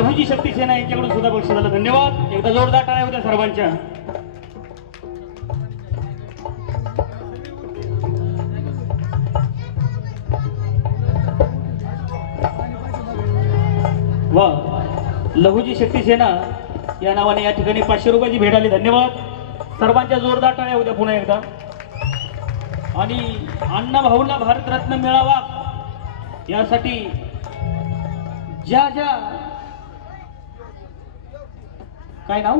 लघुजी शक्ती सेना यांच्याकडून सुद्धा बक्षीस झालं. धन्यवाद. एकदा जोरदार टाळ्या होत्या सर्वांच्या. वा लघुजी शक्ती सेना या नावाने या ठिकाणी 500 रुपयाची भेट आली. धन्यवाद. सर्वांच्या जोरदार टाळ्या होत्या पुन्हा एकदा. आणि अण्णा भाऊला भारतरत्न मिळावा यासाठी ज्या ज्या काय नाव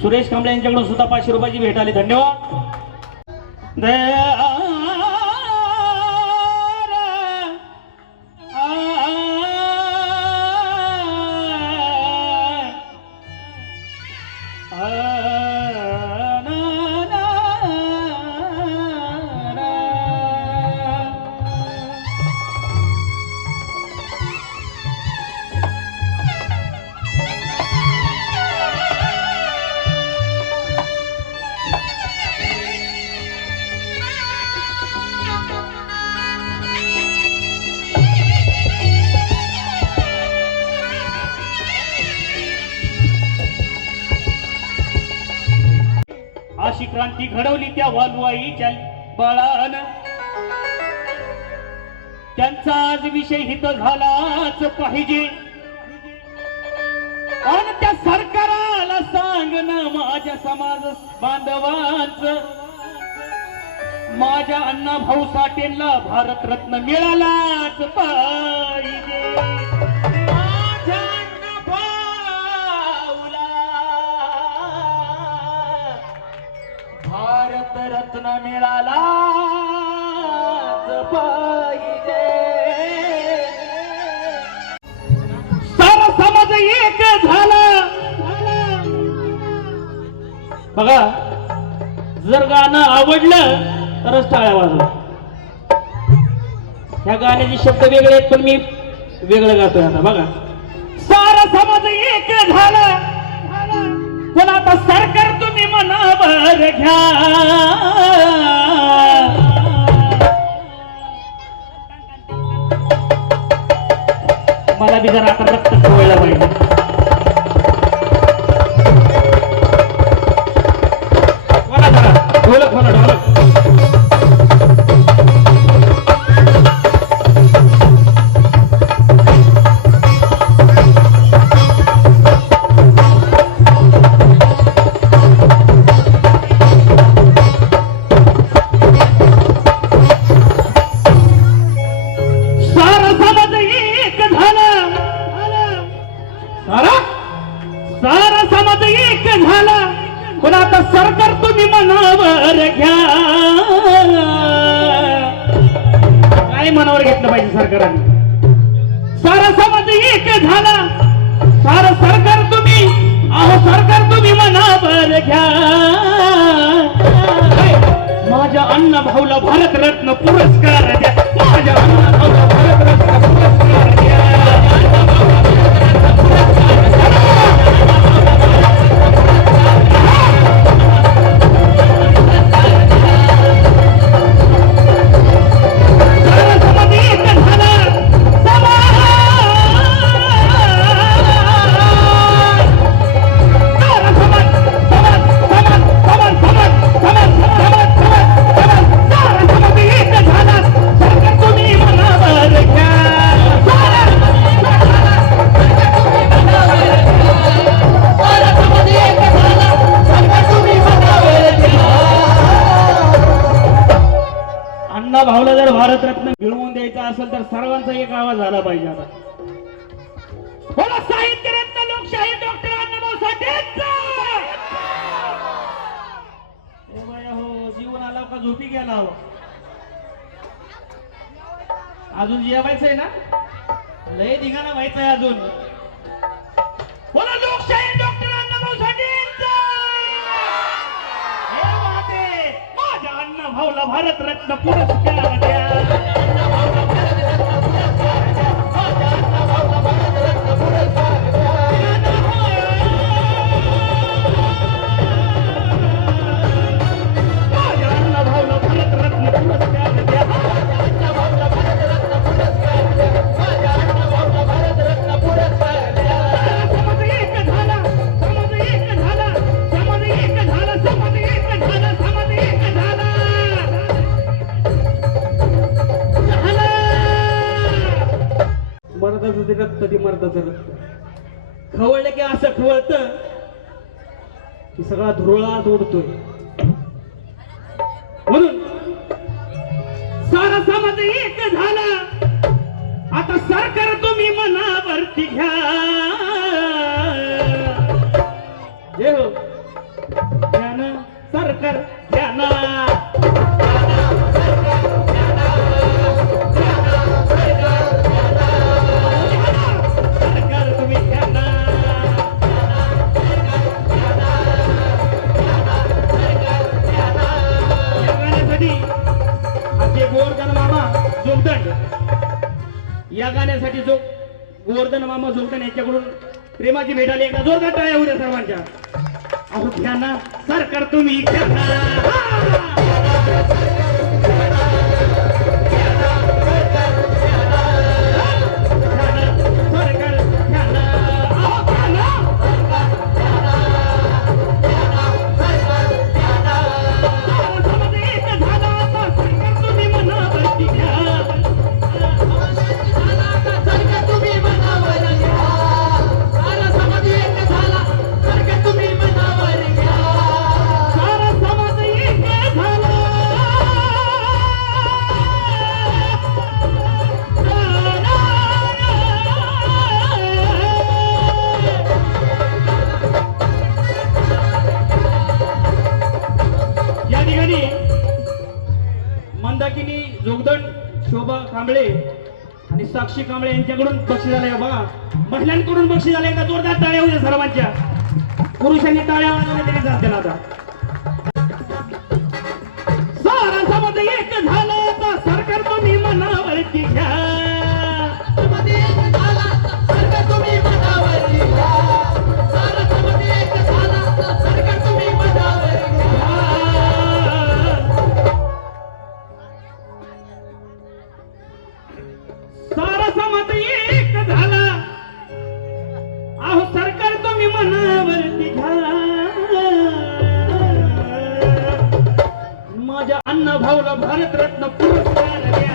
सुरेश कांबळे यांच्याकडून सुद्धा 500 रुपयाची भेट आली. धन्यवाद. अशी क्रांती घडवली त्या वालवाईच्या बाळान. त्यांचा आज विषय हित झालाच पाहिजे. आणि त्या सरकाराला सांगणं माझ्या समाज बांधवांच, माझ्या अण्णा भाऊ साठेंना भारतरत्न मिळालाच पाहिजे. भारतरत्न मिळाला पाहिजे. सारा समाज एक झाला. बघा जर गाणं आवडलं तरच टाळ्या वाजवा. ह्या गाण्याचे शब्द वेगळे आहेत पण मी वेगळं गातोय आता. बघा सारा समाज एक झाला. पण आता सरकार तुम्ही मनावर घ्या. मला बी जरा आता रक्त खवळलं पाहिजे. बोला जरा ढोलक बोला ढोलक. सारा समाज एक झाला. पण आता सरकार तुम्ही मनावर घ्या. काय मनावर घेतलं पाहिजे सरकारने? सारा समाज एक झाला. सारा सरकार तुम्ही सरकार तुम्ही मनावर घ्या. माझ्या अण्णा भाऊला भारतरत्न पुरस्कार द्या. माझ्या अण्णा भाऊला भारतरत्न पुरस्कार द्या. भाऊला जर भारतरत्न मिळवून द्यायचा असेल तर सर्वांचा एक आवाज झाला पाहिजे. आता बोला साहित्य रत्न लोकशाही डॉक्टर अण्णाभाऊ साठेंचा. हो जीवन आला का झोपी गेला हो? अजून जेवायचंय ना? लय धिंगाणा व्हायचंय अजून. बोला लोकशाही डॉक्टर अण्णाभाऊ साठेंचा. माझ्या अण्णा भाऊला भारतरत्न पुरस्कार द्या. भारतरत्न पुरस्कार द्या. रक्त ते मर्दाचं रक्त खवळलं की असं खवळतं की सगळा धुरळात उडतोय. म्हणून सारा समाज एक झाला. आता सरकार तुम्ही मनावरती घ्या. जे हो घ्या ना सरकार घ्या ना. सरकार तुम्ही घ्या ना. या गाण्यासाठी आमचे गोवर्धन मामा जोगदंड, या गाण्यासाठी जो गोवर्धन मामा जोगदंड यांच्याकडून प्रेमाची भेट आली. एकदा जोरदार टाळ्या होऊ द्या सर्वांच्या. अहो घ्या ना सरकार तुम्ही घ्या ना. मंदाकिनी जोगदंड, शोभा कांबळे आणि साक्षी कांबळे यांच्याकडून बक्षीस झालंय बघा. महिलांकडून बक्षीस झालंय. एकदा जोरदार टाळ्या होऊ द्या सर्वांच्या. पुरुषांनी टाळ्या वाजवल्या तरी चालते ना. आता सारा समाज एक झाला. आता सरकार तुम्ही मनावरती घ्या. सारा समाज एक झाला. अहो सरकार तुम्ही मनावरती घ्या. माझ्या अण्णा भाऊला भारतरत्न पुरस्कार द्या.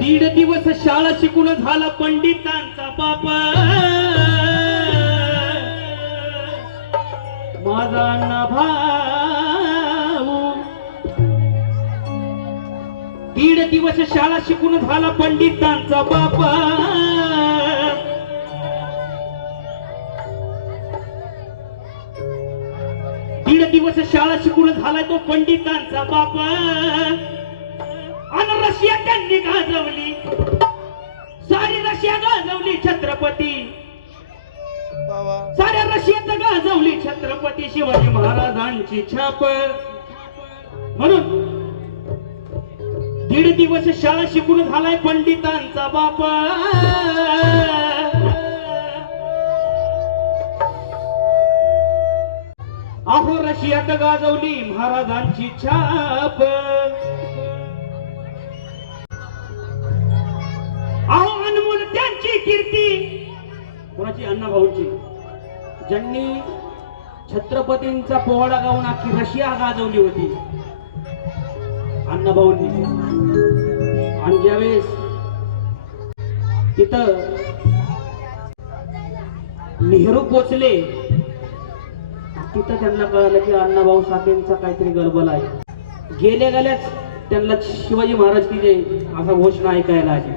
दीड दिवस शाळा शिकून झाला पंडितांचा बाप. माझा अण्णा भाऊ दीड दिवस शाळा शिकून झाला पंडितांचा बाप. दीड दिवस शाळा शिकून झालाय तो पंडितांचा बाप. आणि रशिया त्यांनी गाजवली. सारी रशिया गाजवली छत्रपती. साऱ्या रशियात गाजवली छत्रपती शिवाजी महाराजांची छाप. म्हणून दीड दिवस शाळा शिकून झालाय पंडितांचा बाप. अहो रशियात गाजवली महाराजांची छाप. अहो अनमोल त्यांची कीर्ती. कोणाची? अण्णा भाऊंची. ज्यांनी छत्रपतींचा पोवाडा गाऊन अख्खी रशिया गाजवली होती अण्णा भाऊंनी. आणि ज्यावेळेस तिथं नेहरू पोचले तिथं त्यांना कळलं की अण्णा भाऊ साठेंचा काहीतरी गडबड आहे. गेल्या गेल्याच त्यांना शिवाजी महाराज की जे असा घोषणा ऐकायला आली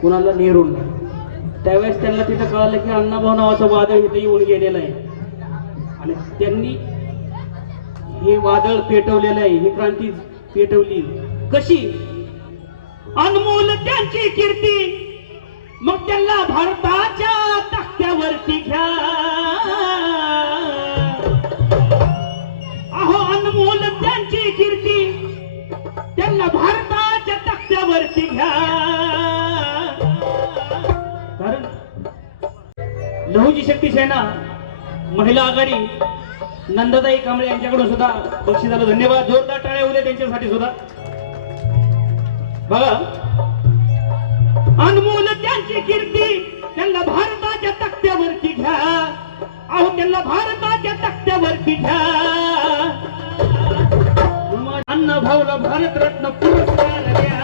कुणाला नेहरूला. त्यावेळेस त्यांना तिथं कळलं की अण्णाभाऊ नावाचं वादळ इथे येऊन गेलेलं आहे आणि त्यांनी हे वादळ पेटवलेलं आहे. ही क्रांती पेटवली. कशी? अनमोल त्यांची कीर्ती, मग त्यांना भारताच्या तख्त्यावरती घ्या. अहो अनमोल त्यांची कीर्ती, त्यांना भारताच्या तख्त्यावरती घ्या. कारण लहुजी शक्ती सेना महिला आघाडी नंदाताई कांबळे यांच्याकडून सुद्धा बक्षिसाला धन्यवाद. जोरदार टाळ्या होऊ द्या त्यांच्यासाठी सुद्धा. बघा, अनमोल त्यांची कीर्ती, त्यांना भारताच्या तख्त्यावरती घ्या. अहो त्यांना भारताच्या तख्त्यावरती घ्या. अण्णाभाऊला भारतरत्न पुरस्कार द्या.